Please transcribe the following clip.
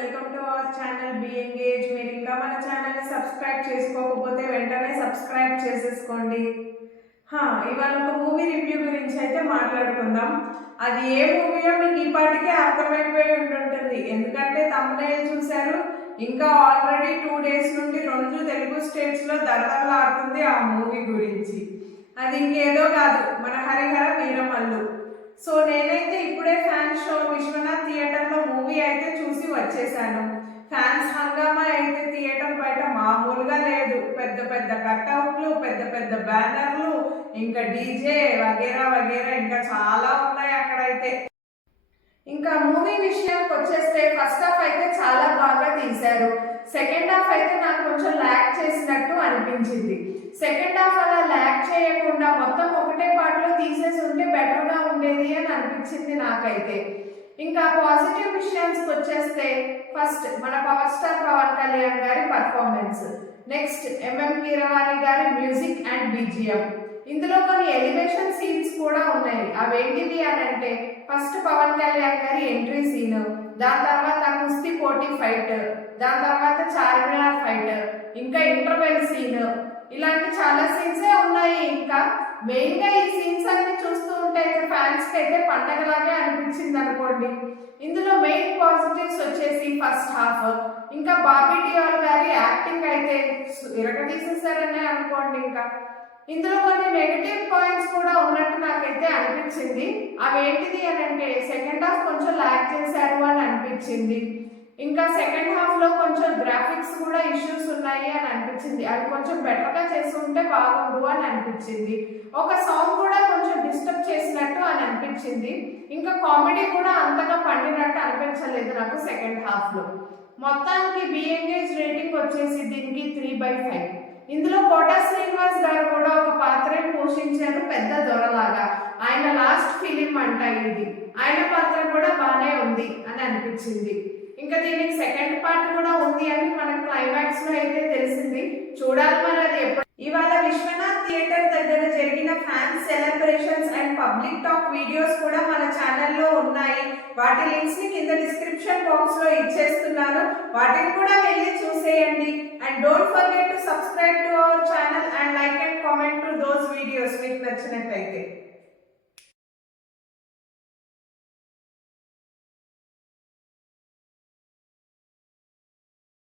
Welcome to our channel B engage. మీరు ఇంకా మన ఛానల్ని సబ్స్క్రైబ్ చేసుకోకపోతే వెంటనే సబ్స్క్రైబ్ చేసేసుకోండి. ఇవాళ ఒక మూవీ రివ్యూ గురించి అయితే మాట్లాడుకుందాం. అది ఏ మూవీయో మీకు ఈ పాటికే అర్థమైపోయి ఉంటుంటుంది, ఎందుకంటే తమ్మునేల్ చూశారు. ఇంకా ఆల్రెడీ 2 days నుండి 2 తెలుగు స్టేట్స్లో దడదడలాడుతుంది ఆ మూవీ గురించి. అది ఇంకేదో కాదు, మన హరిహర వీరమల్లు. సో నేనైతే ఇప్పుడే ఫ్యాన్ షో విశ్వనాథ్ థియేటర్లో మూవీ అయితే చూసి వచ్చేసాను. ఫ్యాన్స్ హంగామా అయితే థియేటర్ బయట మామూలుగా లేదు. పెద్ద పెద్ద కట్అవుట్లు, పెద్ద పెద్ద బ్యానర్లు, ఇంకా డీజే వగేరా వగేరా ఇంకా చాలా ఉన్నాయి అక్కడైతే. ఇంకా మూవీ విషయానికి వచ్చేస్తే ఫస్ట్ హాఫ్ అయితే చాలా బాగా తీశారు. సెకండ్ హాఫ్ అయితే నాకు కొంచెం ల్యాక్ చేసినట్టు అనిపించింది. సెకండ్ హాఫ్ అలా ల్యాక్ చేయకుండా మొత్తం ఒకటే పాటలో తీసేసి ఉంటే బెటర్గా ఉండేది అని అనిపించింది నాకైతే. ఇంకా పాజిటివ్ విషయానికి వచ్చేస్తే ఫస్ట్ మన పవర్ స్టార్ పవన్ కళ్యాణ్ గారి పర్ఫార్మెన్స్, నెక్స్ట్ ఎంఎం కీరవాణి గారి మ్యూజిక్ అండ్ బీజిఎం. ఇందులో కొన్ని ఎలివేషన్ సీన్స్ కూడా ఉన్నాయి. అవేంటివి అని అంటే ఫస్ట్ పవన్ కళ్యాణ్ గారి ఎంట్రీ సీన్, దాని తర్వాత కుస్తీ పోటీ ఫైట్, దాని తర్వాత చార్మినార్ ఫైట్, ఇంకా ఇంటర్వెల్ సీన్, ఇలాంటి చాలా సీన్సే ఉన్నాయి. ఇంకా మెయిన్గా ఈ సీన్స్ అన్ని చూస్తూ ఉంటే అయితే ఫ్యాన్స్కి అయితే పండగలాగే అనిపించింది అనుకోండి. ఇందులో మెయిన్ పాజిటివ్స్ వచ్చేసి ఫస్ట్ హాఫ్, ఇంకా బాబీ డియోల్ గారి యాక్టింగ్ అయితే ఇరగదీసేసారనే అనుకోండి. ఇంకా ఇందులో కొన్ని నెగటివ్ పాయింట్స్ కూడా ఉన్నట్టు నాకైతే అనిపించింది. అవేంటిది అని అంటే సెకండ్ హాఫ్ కొంచెం ల్యాక్ చేశారు అని అనిపించింది. ఇంకా సెకండ్ హాఫ్లో కొంచెం గ్రాఫిక్స్ కూడా ఇష్యూస్ ఉన్నాయి అని అనిపించింది. అది కొంచెం బెటర్గా చేసి ఉంటే బాగుండు అని అనిపించింది. ఒక సాంగ్ కూడా కొంచెం డిస్టర్బ్ చేసినట్టు అని అనిపించింది. ఇంకా కామెడీ కూడా అంతగా పండినట్టు అనిపించలేదు నాకు సెకండ్ హాఫ్లో. మొత్తానికి బి ఎంగేజ్ రేటింగ్ వచ్చేసి దీనికి 3/5. ఇందులో కోట శ్రీనివాస్ గారు కూడా ఒక పాత్రని పోషించారు, పెద్ద దొరలాగా. ఆయన లాస్ట్ ఫిలిం అంట ఇది. ఆయన పాత్ర కూడా బాగానే ఉంది అని అనిపించింది. ఇంకా దీనికి సెకండ్ పార్ట్ కూడా ఉంది అని మనకు క్లైమాక్స్ లో అయితే తెలిసింది. చూడాలి మరి అది ఎప్పుడు. ఇవాళ విశ్వనాథ్ థియేటర్ దగ్గర జరిగిన fans celebrations and public talk videos కూడా మన ఛానల్లో ఉన్నాయి. వాటి లింక్స్ ని కింద డిస్క్రిప్షన్ బాక్స్ లో ఇచ్చేస్తున్నాను, వాటిని కూడా వెళ్ళి చూసేయండి. And don't forget to subscribe to our channel and like and comment to those videos మీకు నచ్చినట్లయితే.